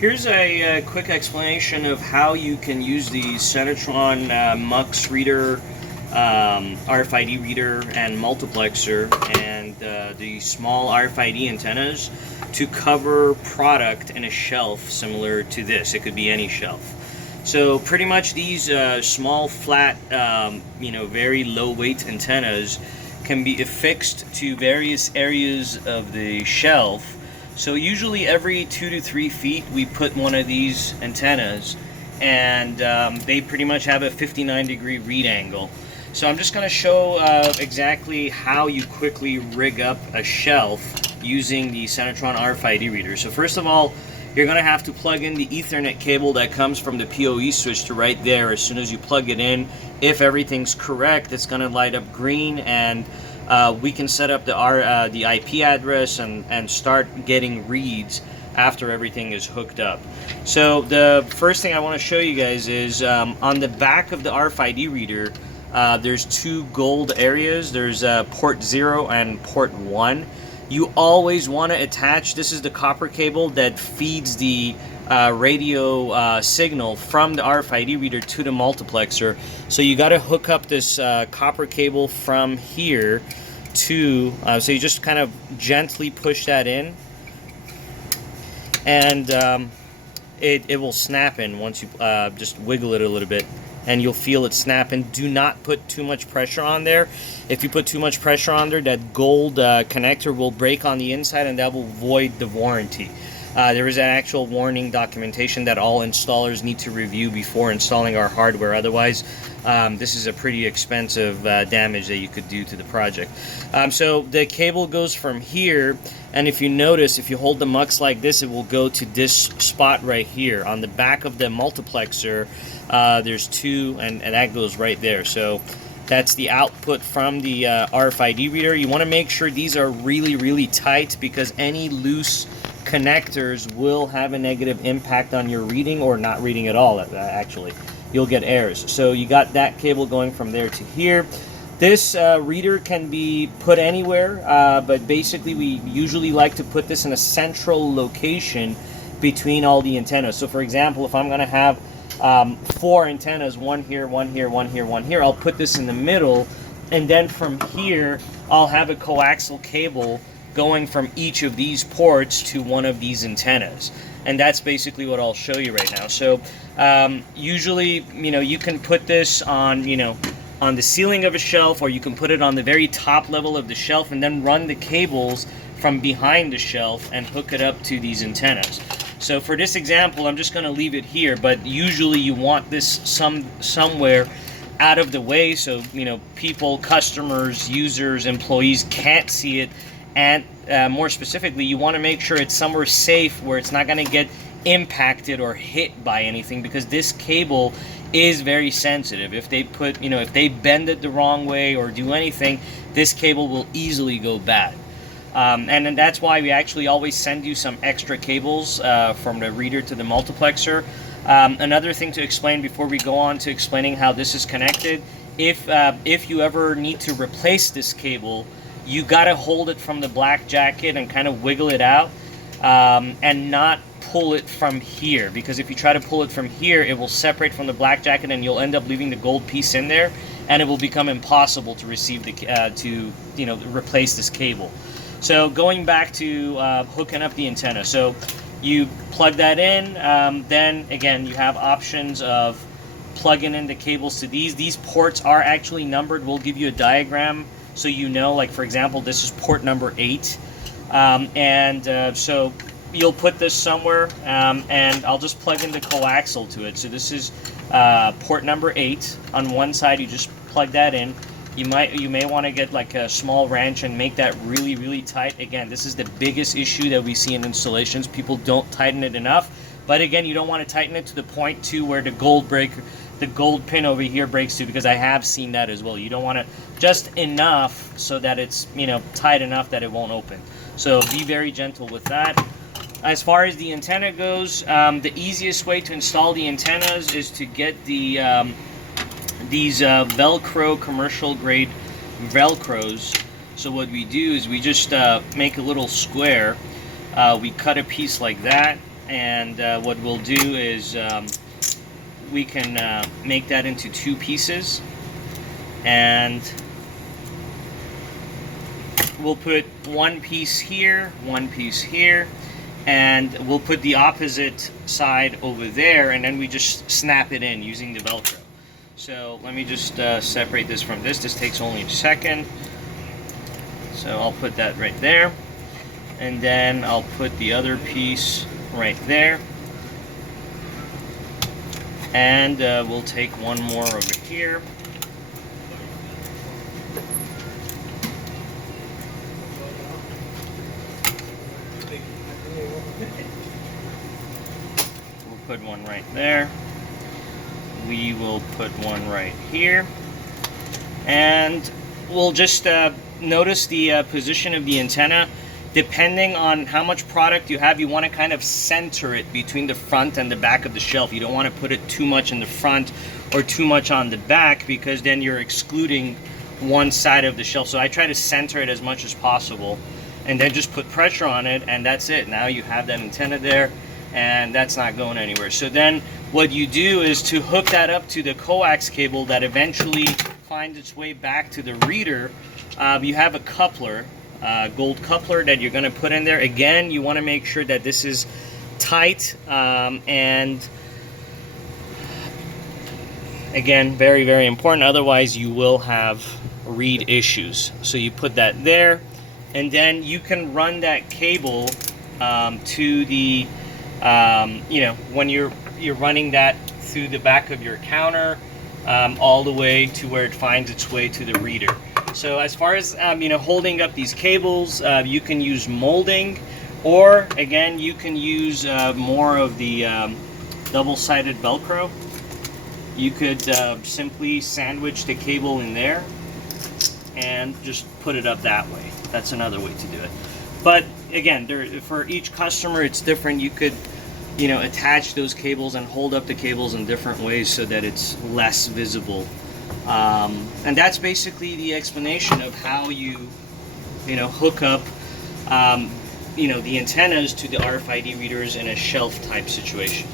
Here's a quick explanation of how you can use the Senatron MUX reader, RFID reader, and multiplexer, and the small RFID antennas to cover product in a shelf similar to this. It could be any shelf. So pretty much these small, flat, very low weight antennas can be affixed to various areas of the shelf. So usually every 2 to 3 feet we put one of these antennas, and they pretty much have a 59-degree read angle. So I'm just going to show exactly how you quickly rig up a shelf using the Senatron RFID reader. So first of all, you're going to have to plug in the Ethernet cable that comes from the PoE switch to right there. As soon as you plug it in, if everything's correct, it's going to light up green, and we can set up the IP address and start getting reads after everything is hooked up. So the first thing I want to show you guys is on the back of the RFID reader, there's two gold areas. There's port 0 and port 1. You always want to attach, this is the copper cable that feeds the radio signal from the RFID reader to the multiplexer. So you got to hook up this copper cable from here to, so you just kind of gently push that in, and it will snap in once you just wiggle it a little bit, and you'll feel it snap in. Do not put too much pressure on there. If you put too much pressure on there, that gold connector will break on the inside, and that will void the warranty. There is an actual warning documentation that all installers need to review before installing our hardware. Otherwise, this is a pretty expensive damage that you could do to the project. So the cable goes from here, and if you notice, if you hold the MUX like this, it will go to this spot right here. On the back of the multiplexer, there's two, and that goes right there. So that's the output from the RFID reader. You want to make sure these are really, really tight, because any loose connectors will have a negative impact on your reading, or not reading at all. Actually, you'll get errors. So you got that cable going from there to here. This reader can be put anywhere, but basically we usually like to put this in a central location between all the antennas. So for example, if I'm going to have 4 antennas, one here, one here, one here, one here, I'll put this in the middle, and then from here I'll have a coaxial cable going from each of these ports to one of these antennas. And that's basically what I'll show you right now. So usually, you can put this on, on the ceiling of a shelf, or you can put it on the very top level of the shelf, and then run the cables from behind the shelf and hook it up to these antennas. So for this example, I'm just going to leave it here, but usually you want this somewhere out of the way, so people, customers, users, employees can't see it. And more specifically, you want to make sure it's somewhere safe where it's not going to get impacted or hit by anything, because this cable is very sensitive. If they put, if they bend it the wrong way or do anything, this cable will easily go bad. And then that's why we actually always send you some extra cables from the reader to the multiplexer. Another thing to explain before we go on to explaining how this is connected, if you ever need to replace this cable, you got to hold it from the black jacket and kind of wiggle it out, and not pull it from here, because if you try to pull it from here, it will separate from the black jacket, and you'll end up leaving the gold piece in there, and it will become impossible to receive the replace this cable. So going back to hooking up the antenna, so you plug that in, then again you have options of plugging in the cables to these. These ports are actually numbered. We'll give you a diagram so like for example, this is port number 8, so you'll put this somewhere, and I'll just plug in the coaxial to it. So this is port number 8. On one side, you just plug that in. You may want to get like a small wrench and make that really, really tight. Again, this is the biggest issue that we see in installations. People don't tighten it enough. But again, you don't want to tighten it to the point to where the gold pin over here breaks to, because I have seen that as well. You don't want to, just enough so that it's tight enough that it won't open. So be very gentle with that. As far as the antenna goes, the easiest way to install the antennas is to get these Velcro, commercial grade Velcros. So what we do is we just make a little square. We cut a piece like that, And what we'll do is we can make that into 2 pieces, and we'll put 1 piece here, 1 piece here, and we'll put the opposite side over there, and then we just snap it in using the Velcro. So let me just separate this from this. This takes only a second. So I'll put that right there, and then I'll put the other piece right there, and we'll take one more over here. We'll put one right there. We will put one right here, and we'll just notice the position of the antenna. Depending on how much product you have, you want to kind of center it between the front and the back of the shelf. You don't want to put it too much in the front or too much on the back, because then you're excluding one side of the shelf. So I try to center it as much as possible, and then just put pressure on it, and that's it. Now you have that antenna there, and that's not going anywhere. So then what you do is to hook that up to the coax cable that eventually finds its way back to the reader. You have a coupler, gold coupler, that you're going to put in there. Again, you want to make sure that this is tight, and again, very, very important. Otherwise, you will have read issues. So you put that there, and then you can run that cable to the, you know, when you're running that through the back of your counter, all the way to where it finds its way to the reader. So as far as you know, holding up these cables, you can use molding, or again, you can use more of the double-sided Velcro. You could simply sandwich the cable in there and just put it up that way. That's another way to do it. But again, for each customer, it's different. You could, you know, attach those cables and hold up the cables in different ways so that it's less visible. And that's basically the explanation of how you know, hook up, you know, the antennas to the RFID readers in a shelf type situation.